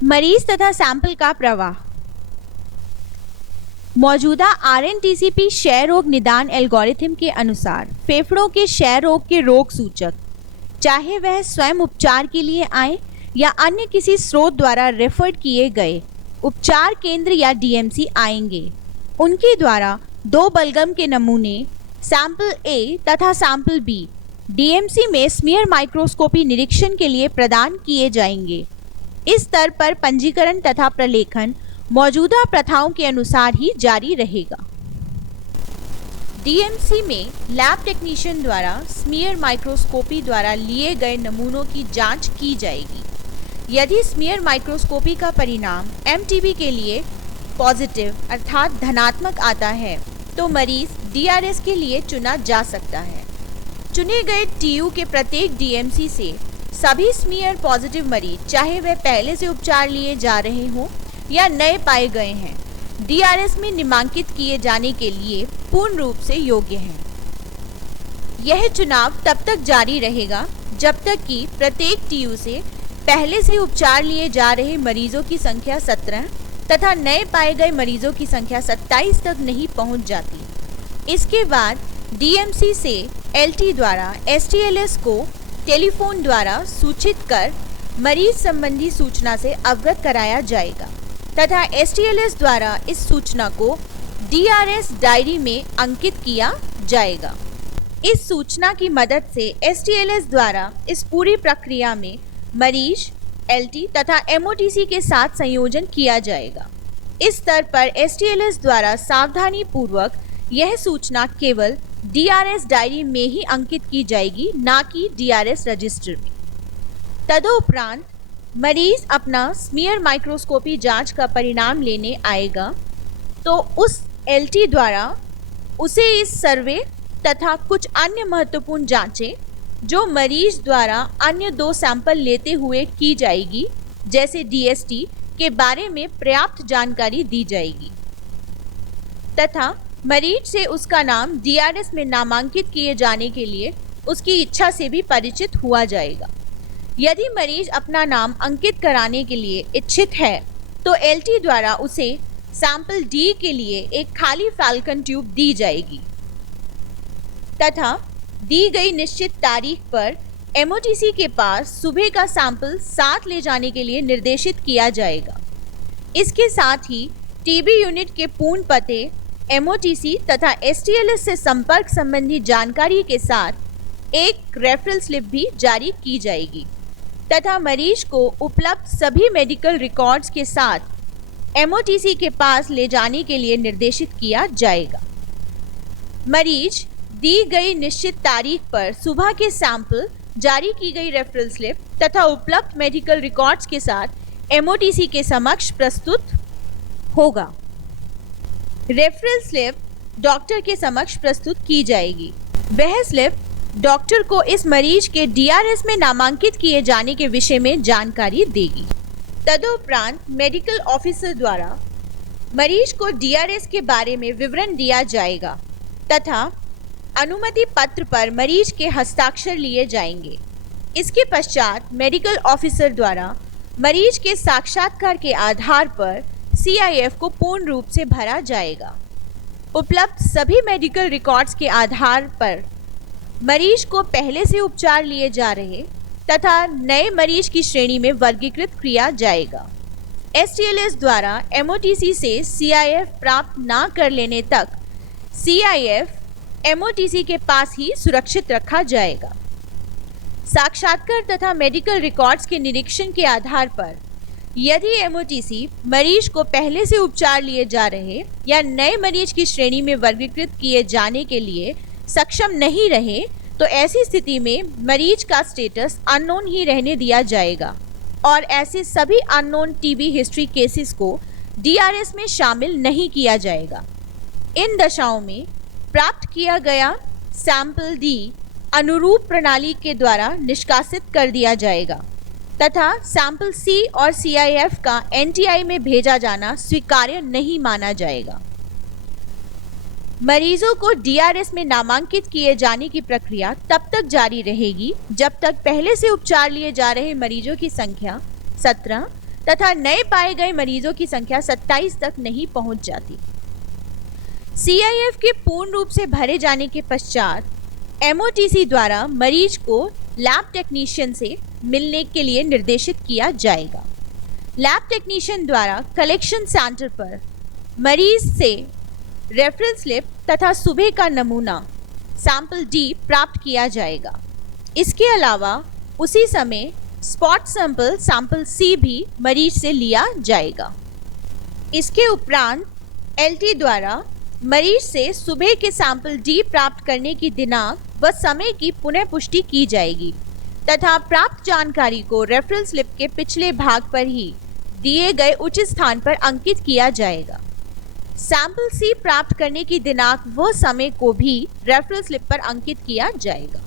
मरीज तथा सैंपल का प्रवाह। मौजूदा आरएनटीसीपी क्षय रोग निदान एल्गोरिथम के अनुसार फेफड़ों के क्षय रोग के रोग सूचक, चाहे वह स्वयं उपचार के लिए आए या अन्य किसी स्रोत द्वारा रेफर्ड किए गए उपचार केंद्र या डीएमसी आएंगे, उनके द्वारा दो बलगम के नमूने सैंपल ए तथा सैंपल बी डीएमसी में स्मीयर माइक्रोस्कोपी निरीक्षण के लिए प्रदान किए जाएंगे। इस स्तर पर पंजीकरण तथा प्रलेखन मौजूदा प्रथाओं के अनुसार ही जारी रहेगा। डीएमसी में लैब टेक्नीशियन द्वारा स्मीयर माइक्रोस्कोपी द्वारा लिए गए नमूनों की जांच की जाएगी। यदि स्मीयर माइक्रोस्कोपी का परिणाम एमटीबी के लिए पॉजिटिव अर्थात धनात्मक आता है तो मरीज डीआरएस के लिए चुना जा सकता है। चुने गए टीयू के प्रत्येक डीएमसी से सभी स्मीयर पॉजिटिव मरीज, चाहे वह पहले से उपचार लिए जा रहे हों या नए पाए गए हैं, डीआरएस में नामांकित किए जाने के लिए पूर्ण रूप से योग्य हैं। यह चुनाव तब तक जारी रहेगा जब तक कि प्रत्येक टीयू से पहले से उपचार लिए जा रहे मरीजों की संख्या 17 तथा नए पाए गए मरीजों की संख्या 27 तक नहीं पहुंच जाती। इसके बाद डीएमसी से एलटी द्वारा एसटीएलएस को टेलीफोन द्वारा सूचित कर मरीज संबंधी सूचना से अवगत कराया जाएगा तथा एसटीएलएस द्वारा इस सूचना को डीआरएस डायरी में अंकित किया जाएगा। इस सूचना की मदद से एसटीएलएस द्वारा इस पूरी प्रक्रिया में मरीज, एलटी तथा एमओटीसी के साथ संयोजन किया जाएगा। इस स्तर पर एसटीएलएस द्वारा सावधानी पूर्वक यह सूचना केवल डीआरएस डायरी में ही अंकित की जाएगी, ना कि डीआरएस रजिस्टर में। तदुपरांत मरीज अपना स्मीयर माइक्रोस्कोपी जांच का परिणाम लेने आएगा तो उस एलटी द्वारा उसे इस सर्वे तथा कुछ अन्य महत्वपूर्ण जांचें जो मरीज द्वारा अन्य दो सैंपल लेते हुए की जाएगी, जैसे डीएसटी के बारे में पर्याप्त जानकारी दी जाएगी तथा मरीज से उसका नाम डीआरएस में नामांकित किए जाने के लिए उसकी इच्छा से भी परिचित हुआ जाएगा। यदि मरीज अपना नाम अंकित कराने के लिए इच्छित है तो एलटी द्वारा उसे सैंपल डी के लिए एक खाली फैल्कन ट्यूब दी जाएगी तथा दी गई निश्चित तारीख पर एमओटीसी के पास सुबह का सैंपल साथ ले जाने के लिए निर्देशित किया जाएगा। इसके साथ ही टीबी यूनिट के पूर्ण पते, एमओटीसी तथा एसटीएलएस से संपर्क संबंधी जानकारी के साथ एक रेफरल स्लिप भी जारी की जाएगी तथा मरीज को उपलब्ध सभी मेडिकल रिकॉर्ड्स के साथ एमओटीसी के पास ले जाने के लिए निर्देशित किया जाएगा। मरीज दी गई निश्चित तारीख पर सुबह के सैंपल, जारी की गई रेफरल स्लिप तथा उपलब्ध मेडिकल रिकॉर्ड्स के साथ एमओटीसी के समक्ष प्रस्तुत होगा। रेफरल स्लिप डॉक्टर के समक्ष प्रस्तुत की जाएगी। वह स्लिप डॉक्टर को इस मरीज के डीआरएस में नामांकित किए जाने के विषय में जानकारी देगी। तदुपरांत मेडिकल ऑफिसर द्वारा मरीज को डीआरएस के बारे में विवरण दिया जाएगा तथा अनुमति पत्र पर मरीज के हस्ताक्षर लिए जाएंगे। इसके पश्चात मेडिकल ऑफिसर द्वारा मरीज के साक्षात्कार के आधार पर सीआईएफ को पूर्ण रूप से भरा जाएगा। उपलब्ध सभी मेडिकल रिकॉर्ड्स के आधार पर मरीज को पहले से उपचार लिए जा रहे तथा नए मरीज की श्रेणी में वर्गीकृत किया जाएगा। एसटीएलएस द्वारा एमओटीसी से सीआईएफ प्राप्त ना कर लेने तक सीआईएफ एमओटीसी के पास ही सुरक्षित रखा जाएगा। साक्षात्कार तथा मेडिकल रिकॉर्ड्स के निरीक्षण के आधार पर यदि एमओटीसी मरीज को पहले से उपचार लिए जा रहे या नए मरीज की श्रेणी में वर्गीकृत किए जाने के लिए सक्षम नहीं रहे तो ऐसी स्थिति में मरीज का स्टेटस अननोन ही रहने दिया जाएगा और ऐसे सभी अननोन टीबी हिस्ट्री केसेस को डीआरएस में शामिल नहीं किया जाएगा। इन दशाओं में प्राप्त किया गया सैंपल डी अनुरूप प्रणाली के द्वारा निष्कासित कर दिया जाएगा तथा सैंपल सी और सीआईएफ का एनटीआई में भेजा जाना स्वीकार्य नहीं माना जाएगा। मरीजों को डीआरएस में नामांकित किए जाने की प्रक्रिया तब तक जारी रहेगी जब तक पहले से उपचार लिए जा रहे मरीजों की संख्या 17 तथा नए पाए गए मरीजों की संख्या 27 तक नहीं पहुंच जाती। CIF के पूर्ण रूप से भरे जाने के पश्चात MOTC द्वारा मरीज को लैब टेक्नीशियन से मिलने के लिए निर्देशित किया जाएगा। लैब टेक्नीशियन द्वारा कलेक्शन सेंटर पर मरीज से रेफरल स्लिप तथा सुबह का नमूना सैंपल D प्राप्त किया जाएगा। इसके अलावा उसी समय स्पॉट सैंपल C भी मरीज से लिया जाएगा। इसके उपरांत LT द्वारा मरीज से सुबह के सैंपल D प्राप्त करने की दिनांक व समय की पुनः पुष्टि की जाएगी तथा प्राप्त जानकारी को रेफरल स्लिप के पिछले भाग पर ही दिए गए उचित स्थान पर अंकित किया जाएगा। सैंपल C प्राप्त करने की दिनांक व समय को भी रेफरल स्लिप पर अंकित किया जाएगा।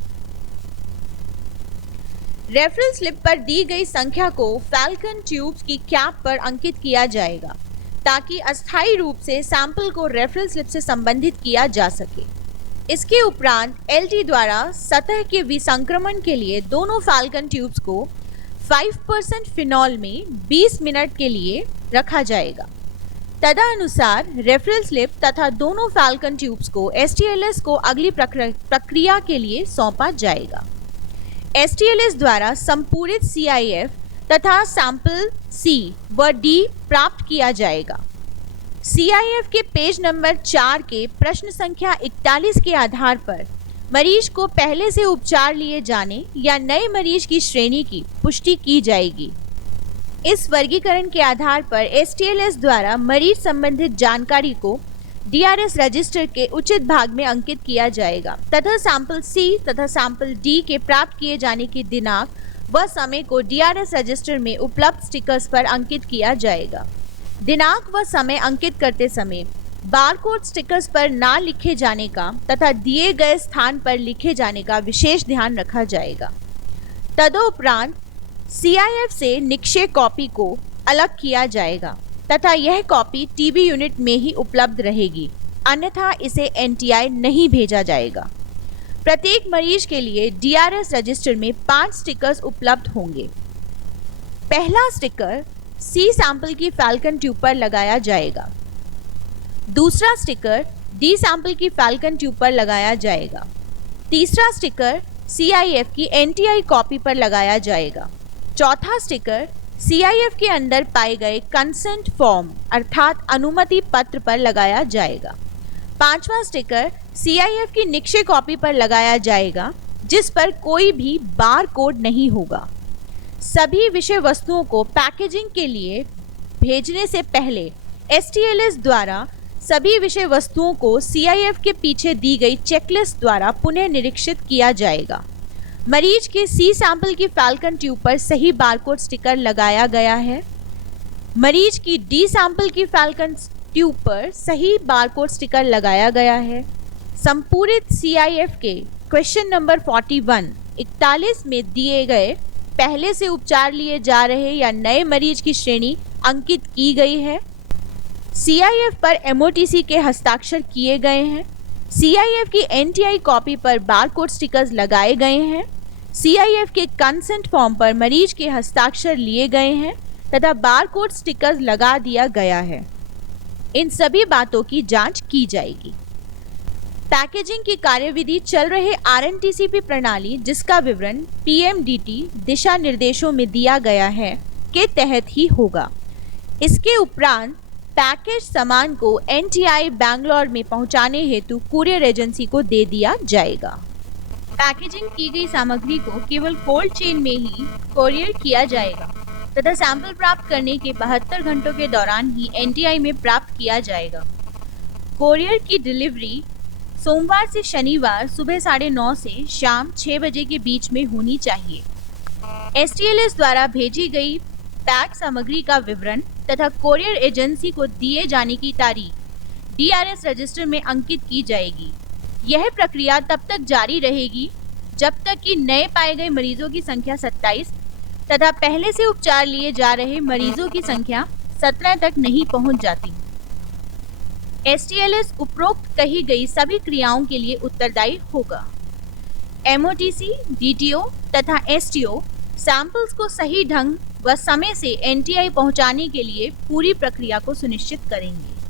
रेफरल स्लिप पर दी गई संख्या को फैल्कन ट्यूब्स की कैप पर अंकित किया जाएगा ताकि अस्थायी रूप से सैंपल को रेफरल स्लिप से संबंधित किया जा सके। इसके उपरांत LT द्वारा सतह के विसंक्रमण के लिए दोनों फैल्कन ट्यूब्स को 5% फिनॉल में 20 मिनट के लिए रखा जाएगा। तदनुसार रेफरल स्लिप तथा दोनों फैल्कन ट्यूब्स को STLS को अगली प्रक्रिया के लिए सौंपा जाएगा। STLS द्वारा संपूरित CIF तथा सैंपल C व D प्राप्त किया जाएगा। CIF के पेज नंबर 4 के प्रश्न संख्या 41 के आधार पर मरीज को पहले से उपचार लिए जाने या नए मरीज की श्रेणी की पुष्टि की जाएगी। इस वर्गीकरण के आधार पर STLS द्वारा मरीज संबंधित जानकारी को DRS रजिस्टर के उचित भाग में अंकित किया जाएगा तथा सैंपल C तथा सैंपल D के प्राप्त किए जाने की दिनांक व समय को DRS रजिस्टर में उपलब्ध स्टिकर्स पर अंकित किया जाएगा। दिनांक व समय अंकित करते समय बारकोड स्टिकर्स पर ना लिखे जाने का तथा दिए गए स्थान पर लिखे जाने का विशेष ध्यान रखा जाएगा। तदोपरांत CIF से निक्षय कॉपी को अलग किया जाएगा तथा यह कॉपी TB यूनिट में ही उपलब्ध रहेगी, अन्यथा इसे NTI नहीं भेजा जाएगा। प्रत्येक मरीज के लिए DRS रजिस्टर में 5 स्टिकर्स उपलब्ध होंगे। पहला स्टिकर C सैंपल की फैल्कन ट्यूब पर लगाया जाएगा। दूसरा स्टिकर D सैंपल की फैल्कन ट्यूब पर लगाया जाएगा। तीसरा स्टिकर CIF की NTI कॉपी पर लगाया जाएगा। चौथा स्टिकर CIF के अंदर पाए गए कंसेंट फॉर्म अर्थात अनुमति पत्र पर लगाया जाएगा। पांचवा स्टिकर CIF की निक्षय कॉपी पर लगाया जाएगा जिस पर कोई भी बार कोड नहीं होगा। सभी विषय वस्तुओं को पैकेजिंग के लिए भेजने से पहले STLS द्वारा सभी विषय वस्तुओं को CIF के पीछे दी गई चेकलिस्ट द्वारा पुनः निरीक्षित किया जाएगा। मरीज के C सैंपल की फैल्कन ट्यूब पर सही बारकोड स्टिकर लगाया गया है। मरीज की D सैंपल की फैल्कन ट्यूब पर सही बारकोड स्टिकर लगाया गया है। संपूरित CIF के क्वेश्चन नंबर 41 में दिए गए पहले से उपचार लिए जा रहे या नए मरीज की श्रेणी अंकित की गई है। CIF पर MOTC के हस्ताक्षर किए गए हैं। CIF की NTI कॉपी पर बारकोड स्टिकर्स लगाए गए हैं। CIF के कंसेंट फॉर्म पर मरीज के हस्ताक्षर लिए गए हैं तथा बारकोड स्टिकर्स लगा दिया गया है। इन सभी बातों की जांच की जाएगी। पैकेजिंग की कार्यविधि चल रहे RNTCP प्रणाली जिसका विवरण PMDT दिशा निर्देशों में दिया गया है के तहत ही होगा। इसके उपरांत पैकेज सामान को NTI बैंगलोर में पहुंचाने हेतु कुरियर एजेंसी को दे दिया जाएगा। पैकेजिंग की गई सामग्री को केवल कोल्ड चेन में ही कोरियर किया जाएगा तथा सैंपल प्राप्त करने के 72 घंटों के दौरान ही NTI में प्राप्त किया जाएगा। कोरियर की डिलीवरी सोमवार से शनिवार सुबह 9:30 से शाम 6 बजे के बीच में होनी चाहिए। STLS द्वारा भेजी गई पैक सामग्री का विवरण तथा कोरियर एजेंसी को दिए जाने की तारीख DRS रजिस्टर में अंकित की जाएगी। यह प्रक्रिया तब तक जारी रहेगी जब तक कि नए पाए गए मरीजों की संख्या 27 तथा पहले से उपचार लिए जा रहे मरीजों की संख्या 17 तक नहीं पहुंच जाती। STLS उपरोक्त कही गई सभी क्रियाओं के लिए उत्तरदायी होगा। MOTC, DTO तथा STO सैंपल्स को सही ढंग व समय से एनटीआई पहुंचाने के लिए पूरी प्रक्रिया को सुनिश्चित करेंगे।